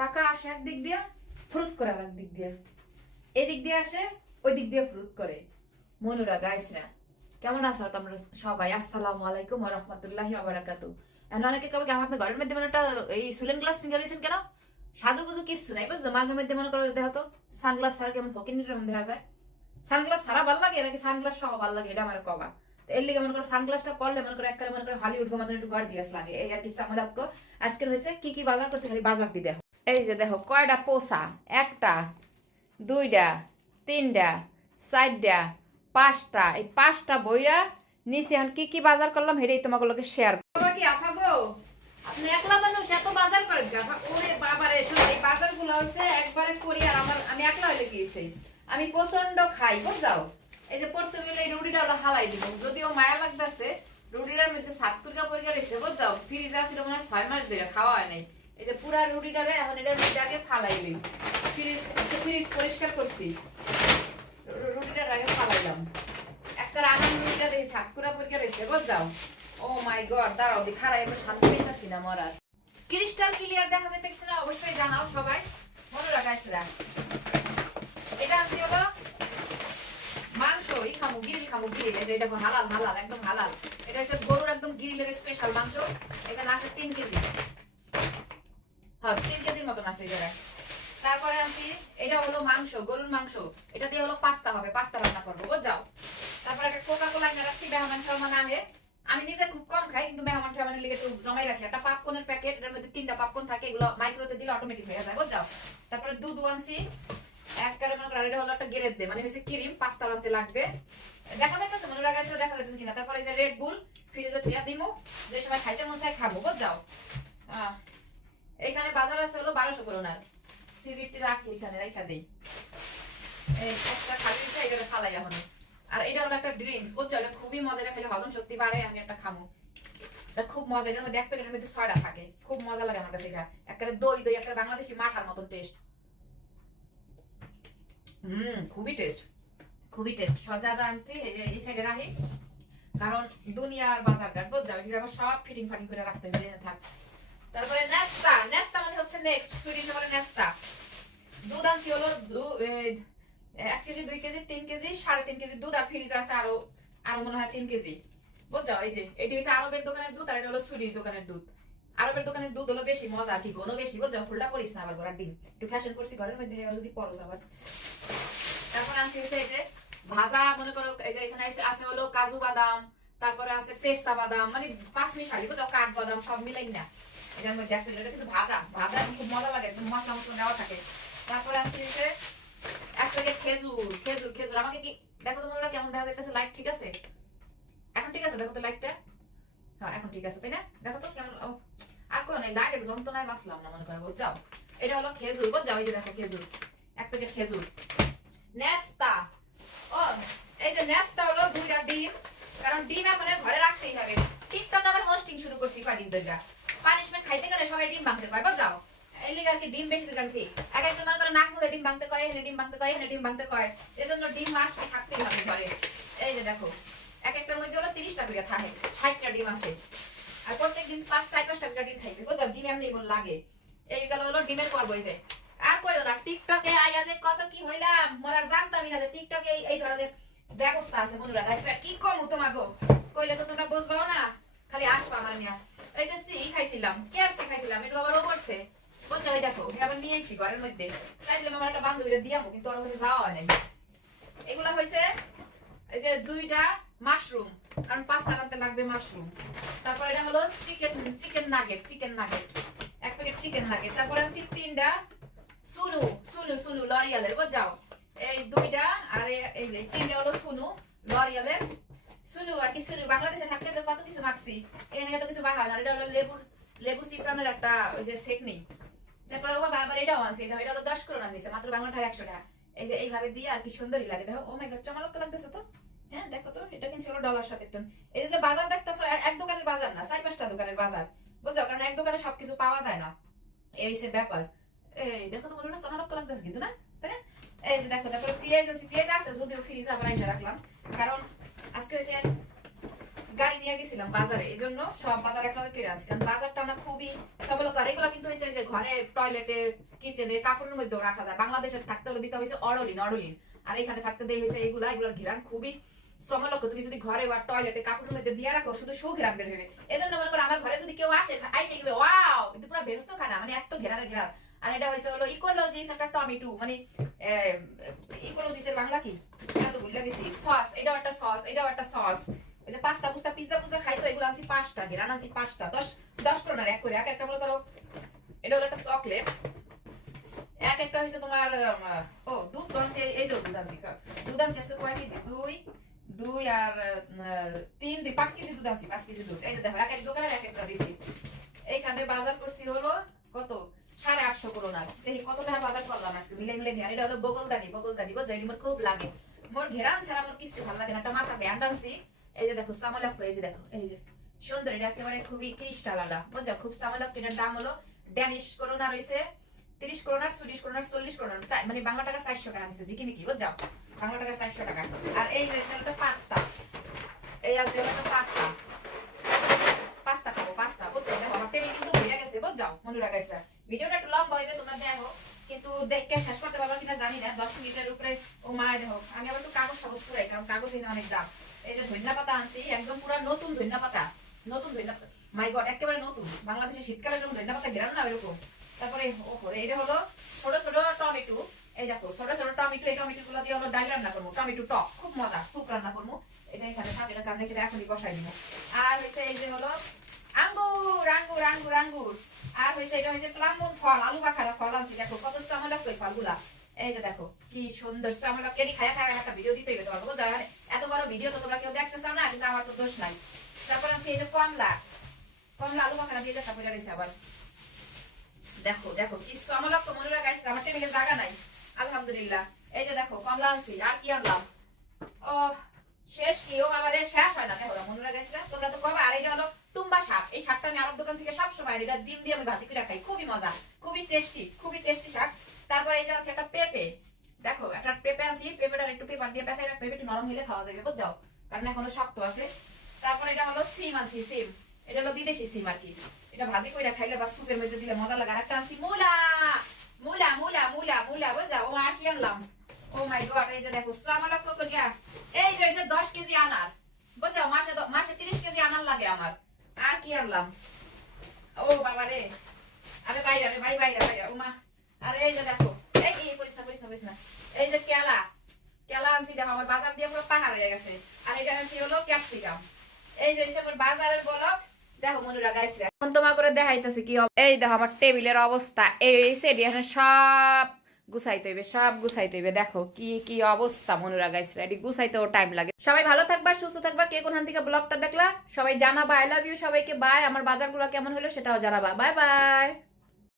টাকা আসে একদিক দিয়ে, ফ্রুত করে আর দিক দিয়ে। এদিক দিয়ে আসে ওই দিক দিয়ে ফ্রুত করে। মনুরা গাইসরা কেমন আছো তোমরা সবাই? আসসালামু আলাইকুম রাহমাতুল্লাহি ওয়া বারাকাতু এখন অনেকে কবে আমার আপনার ঘরের মধ্যে একটা এই সুলেন গ্লাস ফিঙ্গার দিয়েছেন কেন? সাজুগুজু কিচ্ছু নাই, বুঝছ? মাঝে মধ্যে মনে করো দেখো তো সানগ্লাস ছাড়া কেমন ফকিনির রকম দেখা যায়। সানগ্লাস ছাড়া ভালো লাগে, নাকি সানগ্লাস সহ ভালো লাগে? এটা আমার কবা। এর লিগে মনে করো সানগ্লাসটা পরলে মনে করো একবারে মনে করো হলিউড গো মতন একটু গর্জিয়াস লাগে। এই আর কি আমার আজকের হয়েছে কি কি বাজার করছে খালি বাজার দিয়ে এই যে দেখো কয়টা পোসা একটা দুইটা তিনটা চারটা পাঁচটা। এই পাঁচটা বইরা নিচে এখন কি কি বাজার করলাম হেটাই তোমাকে লোকে শেয়ার কি আফা গো? আপনি একলা মানুষ, এত বাজার করেন ওরে বাবা রে শোনো, এই বাজারগুলো হচ্ছে একবারে করি আর আমার আমি একলা হইলে কি? আমি প্রচণ্ড খাই বুঝাও এই যে পড়তে মিলে এই রুটিটা হলো হালাই দিব। যদিও মায়া লাগতেছে, রুটিটার মধ্যে সাত সাতকুরকা পরিকা রয়েছে বুঝাও ফ্রিজ আসলে মনে হয় ছয় মাস ধরে খাওয়া হয় নাই। এই যে পুরা রুটিটারে এখন এটা রুটিটাকে ফালাই লই ফ্রিজ ফ্রিজ পরিষ্কার করছি। রুটিটার আগে ফালাইলাম। একটা রান্নার রুটিটা দেখি সাতকুরা পরিকা রয়েছে বুঝাও ও মাই গড, দাঁড়াও দি খারাই আমি শান্তি পেয়েছি না মরার। ক্রিস্টাল ক্লিয়ার দেখা যাইতেছে না, অবশ্যই জানাও সবাই। মনে রাখাইছিলা এটা আছে হলো মাংস, ই খামু, গিরিল খামু, গিরিল। এই যে দেখো, হালাল হালাল, একদম হালাল। এটা হচ্ছে গরুর একদম গিরিলের স্পেশাল মাংস। এখানে আছে তিন কেজি। হ্যাঁ তিন কেজির মতন আছে তারপরে আনছি এটা হলো মাংস গরুর মাংস। এটা দিয়ে হলো পাস্তা হবে পাস্তা রান্না করব বুঝাও তারপরে একটা কোকা কোলা এনে রাখছি মেহমান সহমান আহে। আমি নিজে খুব কম খাই কিন্তু মেহমান সহমানের লিগে একটু জমাই রাখি। একটা পাপকনের প্যাকেট এর মধ্যে তিনটা পাপকন থাকে এগুলো মাইক্রোতে দিলে অটোমেটিক হয়ে যায় বুঝাও তারপরে দুধ আনছি একবারে মনে করো এটা হলো একটা গেরেট দে মানে হচ্ছে ক্রিম পাস্তা বানতে লাগবে। দেখা যাইতেছে মনে রাখা দেখা যাইতেছে কিনা। তারপরে যে রেড বুল ফ্রিজে থুয়া দিমু যে সময় খাইতে মন চাই খাব বুঝাও আহ, এইখানে বাজার আছে হলো বারোশো করে না সিভিটি রাখি এখানে রাখা দেই। একটা খালি এটা খালাই এখন। আর এটা হলো একটা ড্রিঙ্কস বুঝছ এটা খুবই মজা খেলে, হজম শক্তি বাড়ে, আমি একটা খামু। এটা খুব মজা মধ্যে এক প্যাকেটের মধ্যে ছয়টা থাকে। খুব মজা লাগে আমার কাছে এটা। একটা দই দই, একটা বাংলাদেশি মাঠার মতন টেস্ট হুম, খুবই টেস্ট খুবই টেস্ট সজা আনছি, এই সাইডে রাখি। কারণ দুনিয়ার বাজার ঘাট, বুঝছ? সব ফিটিং ফাটিং করে রাখতে হবে, থাক। তারপরে নেস্তা নেস্তা মানে হচ্ছে নেক্সট সুইডিশ বলে নেস্তা। দুধ আনছি হলো এক কেজি, দুই কেজি, তিন কেজি, সাড়ে তিন কেজি দুধ আর ফ্রিজ আছে আরও আরও মনে হয় তিন কেজি। বুঝছ? এই যে, এটি হচ্ছে আরবের দোকানের দুধ আর এটা হলো সুইডিশ দোকানের দুধ। আরবের দোকানের দুধ হলো বেশি, মজা কি কোনো বেশি, বুঝছ? ফুলটা করিস না আবার ঘোরার ডিম একটু ফ্যাশন করছি ঘরের মধ্যে যদি পরস আবার। তারপর আনছি হচ্ছে এই যে ভাজা, মনে করো, এই যে এখানে আছে- আছে হলো কাজু বাদাম, তারপরে আছে পেস্তা বাদাম মানে পাঁচ মিশালি, বুঝছ? কাঠ বাদাম, সব মিলাই না। এটার মধ্যে খুব মজা লাগে, একদম দেওয়া থাকে। তারপরে আনছি এক প্যাকেট খেজুর খেজুর খেজুর। আমাকে কি দেখো তোমরা কেমন দেখা যাইতেছে লাইট ঠিক আছে? এখন ঠিক আছে, দেখো তো লাইটটা হ্যাঁ এখন ঠিক আছে দেখো আর কোন লাইটের যন্ত্রণায় বাঁচলাম না, মনে করো বুঝাও এটা হলো খেজুর বুঝাও এই যে দেখো খেজুর, এক প্যাকেট খেজুর। নেস্তা। ও, এই যে নেস্তা হলো দুইটা ডিম, কারণ ডিম এখন ঘরে রাখতেই হবে। টিকটক আবার হোস্টিং শুরু করছি কয়দিন ধরে খাইতে গেলে সবাই ডিম ভাঙতে কয়, বুঝাও? এই লিগে আর কি ডিম বেশি আনছি এক একজন মনে করে নাক মুখে ডিম ভাঙতে কয়, এখানে ডিম ভাঙতে কয়, এখানে ডিম ভাঙতে কয়। এজন্য ডিম মাস থাকতেই হবে ঘরে। এই যে দেখো, এক একটার মধ্যে হলো তিরিশটা করে থাকে, ষাটটা ডিম আছে। আর প্রত্যেকদিন পাঁচ, চার, পাঁচটা করে ডিম খাইবে বুঝলাম ডিম এমনি লাগে। এই গেল হলো ডিমের পর্ব এই যে। আর কইও না, টিকটকে আইয়া যে কত কি হইলাম মোরা জানতামই না যে টিকটকে এই ধরনের ব্যবস্থা আছে, বন্ধুরা। কি কম তোমাগো? কইলে তো তোমরা বুঝবাও না, খালি আসবা আমার নিয়া। এই যে সি খাইছিলাম কেএফসি খাইছিলাম এটা আবার ও করছে। বুঝছ এই দেখো আবার নিয়ে এসছি ঘরের মধ্যে। চাইছিলাম আমার একটা বান্ধবীরা দিয়ামো কিন্তু আমার কাছে যাওয়া নাই। এগুলা হয়েছে এই যে দুইটা মাশরুম কারণ পাস্তা বানাতে লাগবে মাশরুম তারপর এটা হলো chicken chicken nugget chicken nugget এক প্যাকেট চিকেন নাগেট তারপর আনছি তিনটা সুনু সুনু সুনু, লরিয়ালের, বুঝাও। এই দুইটা, আর এই তিনটা হলো সুনু, লরিয়ালের আর বাংলাদেশে থাকতে তো কত কিছু মাখছি এখানে এত কিছু বাহা না এটা হলো লেবুর লেবু সিপ্রানের একটা ওই যে সেক নেই। তারপরে ও বাবা আবার এটাও আনছে, এটা এটা হলো দশ করোনা নিছে মাত্র বাংলা ঠার একশো টাকা। এই যে এইভাবে দিয়ে আর কি সুন্দরই লাগে। দেখো ও মাই গড চমৎকার লাগতেছে তো? হ্যাঁ দেখো তো, এটা কিন্তু হলো ডলার সাথে একদম এই যে বাজার দেখতেছো এক দোকানের বাজার না, চার পাঁচটা দোকানের বাজার। বুঝছ? কারণ এক দোকানে সবকিছু পাওয়া যায় না। এই হচ্ছে ব্যাপার। এই দেখো তো মনে হয় চমৎকার লাগতেছে কিন্তু, না? তাই না? এই যে দেখো, তারপরে পেঁয়াজ আছে পেঁয়াজ আছে, যদিও ফ্রিজ আবার রাখলাম। কারণ আজকে গাড়ি নিয়ে গেছিলাম বাজারে এই জন্য সব বাজার একলাগে কিনে আনছি। কারণ বাজারটা না খুবই সবলকার এগুলো কিন্তু হয়েছে যে ঘরে টয়লেটে কিচেনে কাপড়ের মধ্যেও রাখা যায়। বাংলাদেশের থাকতে হলে দিতে হয়েছে অরলিন অরলিন। আর এখানে থাকতে দেই হয়েছে এগুলা, এগুলোর ঘিরান খুবই তুমি যদি ঘরে বা টয়লেটে মধ্যে দিয়ে রাখো, শুধু ঘেরান বের হবে এই জন্য মনে করো আমার ঘরে যদি কেউ আসে আইসে গেবে ওয়াও, কিন্তু পুরো খানা মানে এত ঘেরার ঘেরার আর এটা হয়েছে হলো ইকোলজিস একটা টমেটো মানে ইকোলজিসের বাংলা কি? এটা তো ভুলে গেছি। সস এটাও একটা সস এটাও একটা সস ওই যে পাস্তা পুস্তা পিজ্জা পুজা খাই তো, এগুলো আনছি পাঁচটা ঘেরান আনছি পাঁচটা, দশ দশ করোনার এক করে, এক একটা মনে করো, এটা হলো একটা চকলেট এক একটা হয়েছে তোমার ও, দুধ তো আনছি, এই- যে দুধ আনছি দুধ আনছি, আজকে কয় কেজি? দুই দুই আর তিন, দুই, পাঁচ কেজি দুধ আনছি, পাঁচ কেজি দুধ। এই যে দেখো, এক এক দোকানের এক একটা রিসিপ্ট এইখানে বাজার করছি হলো কত? সাড়ে আটশো করোনার দেখি কত টাকা বাজার করলাম আজকে মিলে মিলে দিয়ে এটা হলো বগলদানি বগলদানি এটি মোর খুব লাগে। মোর ঘেরান ছাড়া আমার কিছু ভালো লাগে না, একটা মাথা ব্যান্ড আনছি। এই যে দেখো সামালাপ এই যে দেখো, এই যে। সুন্দর, এটা একেবারে খুবই ক্রিস্টাল আলা বুঝছ? খুব সামালাপ এটার দাম হলো ড্যানিশ করোনা রয়েছে, তিরিশ করোনার চল্লিশ করোনার চল্লিশ করোনার মানে বাংলা টাকা চারশো টাকা নিচ্ছে জিকিমিকি বুঝছ? বাংলা টাকা চারশো টাকা। আর এই রয়েছে একটা পাস্তা। এই আছে হলো পাস্তা। পাস্তা খাব, পাস্তা, বুঝছ? দেখো, আমার টেবিল কিন্তু হয়ে গেছে, বুঝছ? মনে রাখাইছে ভিডিওটা একটু লম্বা হইবে, তোমরা দেখো। কিন্তু দেখে শেষ করতে পারব কিনা জানি না, দশ মিনিটের উপরে ও মায় দেখো আমি আবার একটু কাগজ কাগজ পুরাই, কারণ কাগজ এনে অনেক দাম। এই যে ধনিয়া পাতা আনছি, একদম পুরো নতুন ধনিয়া পাতা নতুন ধনিয়া পাতা মাই গড একেবারে নতুন। বাংলাদেশে শীতকালে যেমন ধনিয়া পাতা ঘেরান না এরকম তারপরে ওপরে এটা হলো ছোট ছোট টমেটো। এই দেখো, ছোট ছোট টমেটো, এই টমেটো গুলো দিয়ে হলো ডাল রান্না করব। টমেটো টক, খুব মজা, স্যুপ রান্না করব। এটা এখানে থাকে এটা কারণে কিন্তু এখনই বসাই দিব। আর হচ্ছে এই যে হলো আঙ্গুর আঙ্গুর আঙ্গুর আঙ্গুর। আর হয়েছে এটা হয়েছে প্লামন ফল, আলু বাখারা ফল আনছি। দেখো, কত চামলা কই ফলগুলা। এই যে দেখো, কি সুন্দর। চামলা কেডি খায়া খায়া একটা ভিডিও দিতে হইবে তোমাকে বুঝছ আর এত বড় ভিডিও তো তোমরা কেউ দেখতে না, কিন্তু আমার তো দোষ নাই। তারপর আনছি এই যে কমলা। কমলা আলু বাখারা দিয়ে রয়েছে আবার। দেখো দেখো, কি চামলা তো মনে রাখাইছে আমার টেবিলে জায়গা নাই। আলহামদুলিল্লাহ। এই যে দেখো, কমলা আনছি, আর কি আনলাম? ও শেষ কি? ও বাবা রে, শেষ হয় না। দেখো মনে রাখাইছে তোমরা তো কবে আর এই যে হলো টুম্বা শাক। এই শাকটা আমি আরব দোকান থেকে সব সময় এটা ডিম দিয়ে আমি ভাজি করে খাই। খুবই মজা, খুবই টেস্টি খুবই টেস্টি শাক। তারপর এই যে আছে একটা পেঁপে। দেখো, একটা পেঁপে আনছি, পেঁপেটা একটু পেপার দিয়ে পেঁচাই রাখতে হবে, একটু নরম হলে খাওয়া যাবে, বুঝছ? কারণ এখনও শক্ত আছে। তারপর এটা হলো সিম আনছি, সিম। এটা হলো বিদেশি সিম আর কি। এটা ভাজি করে খাইলে বা সুপের মধ্যে দিলে মজা লাগে। আর একটা আনছি মূলা। মূলা মূলা মূলা মূলা, বুঝছ? ও আর কি আনলাম? ও মাই গড, এই যে দেখো আমার লক্ষ্য করিয়া এই যে এটা দশ কেজি আনার, বুঝছ? মাসে মাসে তিরিশ কেজি আনার লাগে আমার। আর কি আনলাম? ও বাবা রে আরে বাইরে রে ভাই, বাইরে বাইরে। ও মা কি সব গুছাইতে হইবে, সব গুছাইতে হইবে। দেখো, কি কি অবস্থা মনুরা গাইছে এটি টাইম লাগে। সবাই ভালো থাকবা, সুস্থ থাকবা। কে কোনখান থেকে ব্লগটা দেখলা, সবাই জানাবা আই লাভ ইউ সবাইকে বাই আমার বাজারগুলো কেমন হলো সেটাও জানাবা। Bye bye